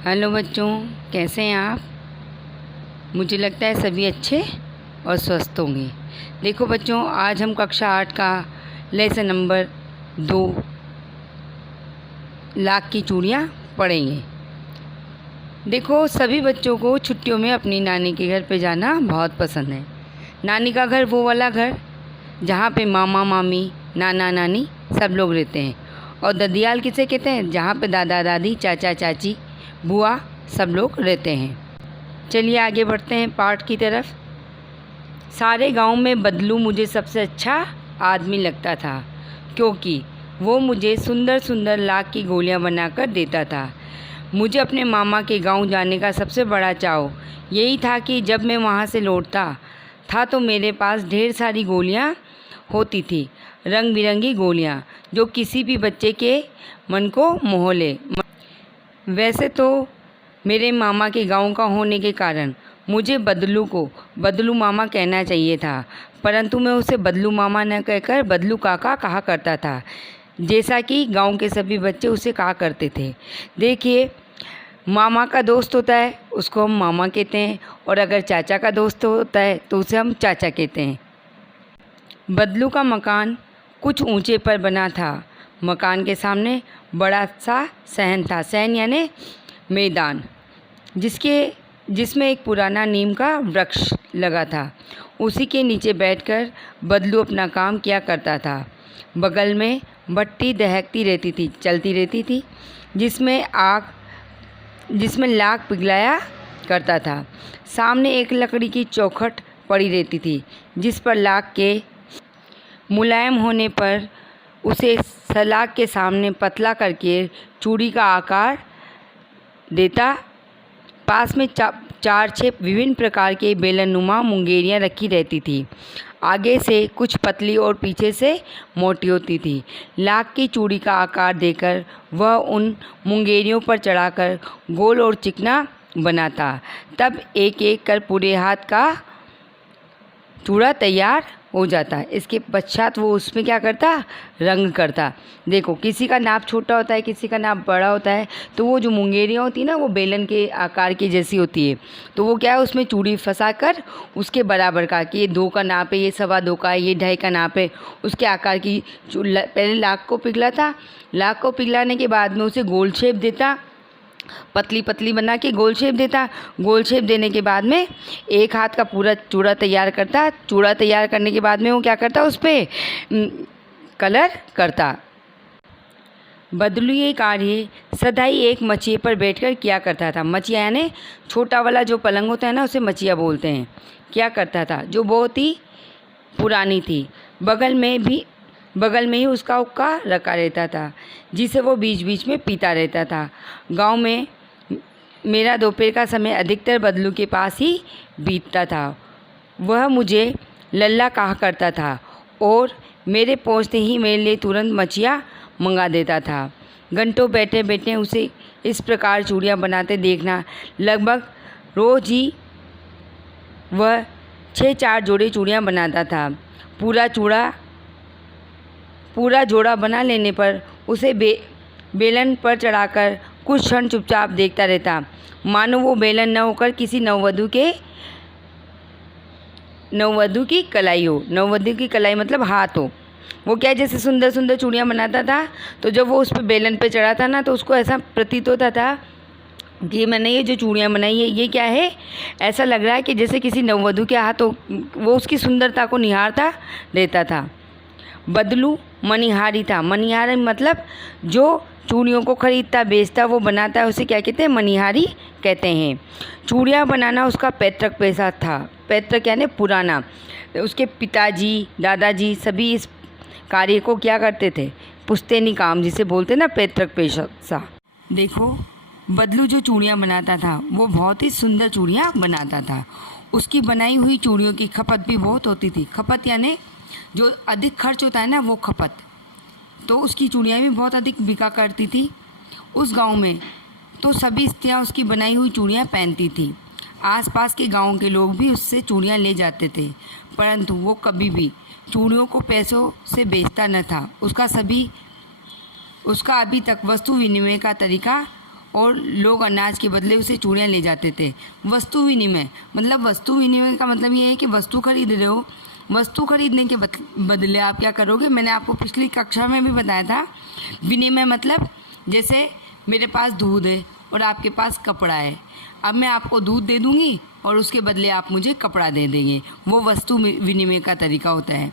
Hello बच्चों, कैसे हैं आप। मुझे लगता है सभी अच्छे और स्वस्थ होंगे। देखो बच्चों, आज हम कक्षा 8 का लेसन नंबर 2 लाख की चूड़ियाँ पढ़ेंगे। देखो, सभी बच्चों को छुट्टियों में अपनी नानी के घर पे जाना बहुत पसंद है। नानी का घर वो वाला घर जहाँ पे मामा मामी, नाना नानी सब लोग रहते हैं। और ददियाल किसे कहते हैं? जहाँ पे दादा दादी, चाचा चाची, बुआ सब लोग रहते हैं। चलिए आगे बढ़ते हैं पाठ की तरफ। सारे गांव में बदलू मुझे सबसे अच्छा आदमी लगता था, क्योंकि वो मुझे सुंदर सुंदर लाख की गोलियां बनाकर देता था। मुझे अपने मामा के गांव जाने का सबसे बड़ा चाव यही था कि जब मैं वहां से लौटता था तो मेरे पास ढेर सारी गोलियां होती थी, रंग बिरंगी गोलियां जो किसी भी बच्चे के मन को मोह ले। वैसे तो मेरे मामा के गांव का होने के कारण मुझे बदलू को बदलू मामा कहना चाहिए था, परंतु मैं उसे बदलू मामा न कहकर बदलू काका कहा करता था, जैसा कि गांव के सभी बच्चे उसे कहा करते थे। देखिए, मामा का दोस्त होता है उसको हम मामा कहते हैं, और अगर चाचा का दोस्त होता है तो उसे हम चाचा कहते हैं। बदलू का मकान कुछ ऊंचे पर बना था। मकान के सामने बड़ा सा सहन था। सहन यानी मैदान, जिसमें एक पुराना नीम का वृक्ष लगा था। उसी के नीचे बैठकर बदलू अपना काम किया करता था। बगल में भट्टी दहकती रहती थी, चलती रहती थी, जिसमें लाख पिघलाया करता था। सामने एक लकड़ी की चौखट पड़ी रहती थी, जिस पर लाख के मुलायम होने पर उसे सलाख के सामने पतला करके चूड़ी का आकार देता। पास में 4-6 विभिन्न प्रकार के बेलनुमा मुंगेरियाँ रखी रहती थी। आगे से कुछ पतली और पीछे से मोटी होती थी। लाख की चूड़ी का आकार देकर वह उन मुंगेरियों पर चढ़ाकर गोल और चिकना बनाता। तब एक एक कर पूरे हाथ का चूड़ा तैयार हो जाता। इसके पश्चात वो उसमें क्या करता? रंग करता। देखो, किसी का नाप छोटा होता है, किसी का नाप बड़ा होता है, तो वो जो मुंगेरियाँ होती है ना, वो बेलन के आकार की जैसी होती है। तो वो क्या है, उसमें चूड़ी फंसा कर उसके बराबर का कि ये 2 का नाप है, ये 2.25 का है, ये 2.5 का नाप है, उसके आकार की पहले लाख को पिघला था। लाख को पिघलाने के बाद में उसे गोल शेप देता, पतली पतली बना के गोल शेप देता। गोल शेप देने के बाद में एक हाथ का पूरा चूड़ा तैयार करता। चूड़ा तैयार करने के बाद में वो क्या करता? उस पर कलर करता। बदलू ये कार्य सदाई एक मचिए पर बैठकर किया करता था। मचिया यानी छोटा वाला जो पलंग होता है ना, उसे मचिया बोलते हैं। क्या करता था, जो बहुत ही पुरानी थी। बगल में ही उसका हुक्का रखा रहता था, जिसे वो बीच बीच में पीता रहता था। गांव में मेरा दोपहर का समय अधिकतर बदलू के पास ही बीतता था। वह मुझे लल्ला कहा करता था और मेरे पहुंचते ही मेरे लिए तुरंत मछिया मंगा देता था। घंटों बैठे बैठे उसे इस प्रकार चूड़ियाँ बनाते देखना, लगभग रोज़ ही वह 6-4 जोड़े चूड़ियाँ बनाता था। पूरा जोड़ा बना लेने पर उसे बेलन पर चढ़ाकर कुछ क्षण चुपचाप देखता रहता, मानो वो बेलन न होकर किसी नववधु की कलाई हो। नववधु की कलाई मतलब हाथ हो। वो क्या, जैसे सुंदर सुंदर चूड़ियाँ बनाता था, तो जब वो उस पर बेलन पे चढ़ा था ना, तो उसको ऐसा प्रतीत होता था कि मैंने ये जो चूड़ियाँ बनाई है, ये क्या है, ऐसा लग रहा है कि जैसे किसी नववधु के हाथ हो। वो उसकी सुंदरता को निहारता रहता था। बदलू मनिहारी था। मनिहारी मतलब जो चूड़ियों को खरीदता, बेचता, वो बनाता है, उसे क्या कहते हैं? मनिहारी कहते हैं। चूड़ियाँ बनाना उसका पैतृक पेशा था। पैतृक यानी पुराना। उसके पिताजी, दादाजी सभी इस कार्य को क्या करते थे? पुश्तैनी काम जिसे बोलते ना, पैतृक पेशा। देखो, बदलू जो चूड़ियाँ बनाता था वो बहुत ही सुंदर चूड़ियाँ बनाता था। उसकी बनाई हुई चूड़ियों की खपत भी बहुत होती थी। खपत यानी जो अधिक खर्च होता है ना, वो खपत। तो उसकी चूड़ियाँ भी बहुत अधिक बिका करती थी। उस गांव में तो सभी स्त्रियाँ उसकी बनाई हुई चूड़ियाँ पहनती थी। आसपास के गांव के लोग भी उससे चूड़ियाँ ले जाते थे, परंतु वो कभी भी चूड़ियों को पैसों से बेचता न था। उसका अभी तक वस्तु विनिमय का तरीका और लोग अनाज के बदले उसे चूड़ियाँ ले जाते थे। वस्तु विनिमय मतलब वस्तु विनिमय का मतलब ये है कि वस्तु खरीद रहे हो, वस्तु खरीदने के बदले आप क्या करोगे, मैंने आपको पिछली कक्षा में भी बताया था। विनिमय मतलब जैसे मेरे पास दूध है और आपके पास कपड़ा है, अब मैं आपको दूध दे दूँगी और उसके बदले आप मुझे कपड़ा दे देंगे, वो वस्तु विनिमय का तरीका होता है।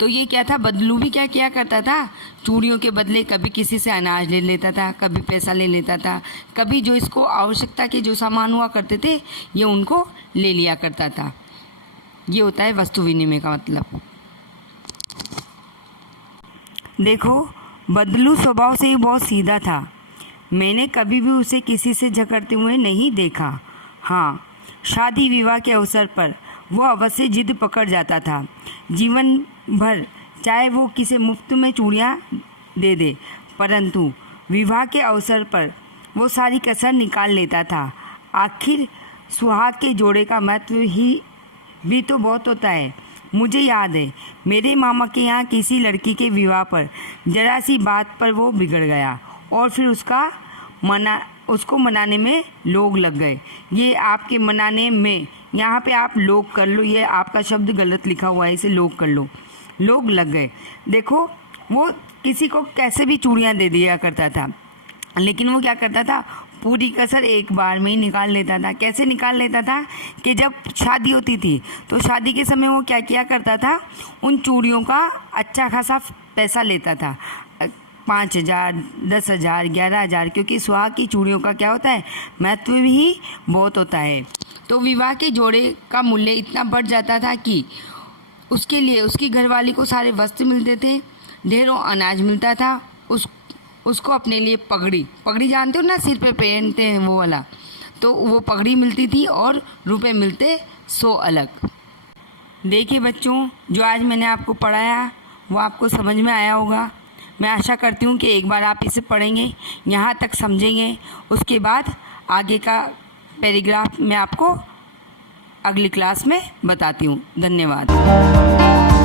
तो ये क्या था, बदलू भी क्या किया करता था, चूड़ियों के बदले कभी किसी से अनाज ले लेता था, कभी पैसा ले लेता था, कभी जो इसको आवश्यकता के जो सामान हुआ करते थे ये उनको ले लिया करता था। ये होता है वस्तु विनिमय का मतलब। देखो, बदलू स्वभाव से ही बहुत सीधा था। मैंने कभी भी उसे किसी से झगड़ते हुए नहीं देखा। हाँ, शादी विवाह के अवसर पर वो अवश्य जिद पकड़ जाता था। जीवन भर चाहे वो किसी मुफ्त में चूड़ियाँ दे दे, परंतु विवाह के अवसर पर वो सारी कसर निकाल लेता था। आखिर सुहाग के जोड़े का महत्व ही भी तो बहुत होता है। मुझे याद है, मेरे मामा के यहाँ किसी लड़की के विवाह पर जरा सी बात पर वो बिगड़ गया और फिर उसको मनाने में लोग लग गए। ये आपके मनाने में, यहाँ पे आप लोग कर लो, ये आपका शब्द गलत लिखा हुआ है, इसे लोग कर लो, लोग लग गए। देखो, वो किसी को कैसे भी चूड़ियाँ दे दिया करता था, लेकिन वो क्या करता था, पूरी कसर एक बार में ही निकाल लेता था। कैसे निकाल लेता था कि जब शादी होती थी तो शादी के समय वो क्या किया करता था, उन चूड़ियों का अच्छा खासा पैसा लेता था, 5,000, 10,000, 11,000, क्योंकि सुहाग की चूड़ियों का क्या होता है, महत्व भी बहुत होता है। तो विवाह के जोड़े का मूल्य इतना बढ़ जाता था कि उसके लिए उसकी घरवाली को सारे वस्त्र मिलते थे, ढेरों अनाज मिलता था, उसको अपने लिए पगड़ी जानते हो ना, सिर पे पहनते हैं वो वाला, तो वो पगड़ी मिलती थी और रुपए मिलते 100 अलग। देखिए बच्चों, जो आज मैंने आपको पढ़ाया वो आपको समझ में आया होगा। मैं आशा करती हूँ कि एक बार आप इसे पढ़ेंगे, यहाँ तक समझेंगे, उसके बाद आगे का पैराग्राफ मैं आपको अगली क्लास में बताती हूँ। धन्यवाद।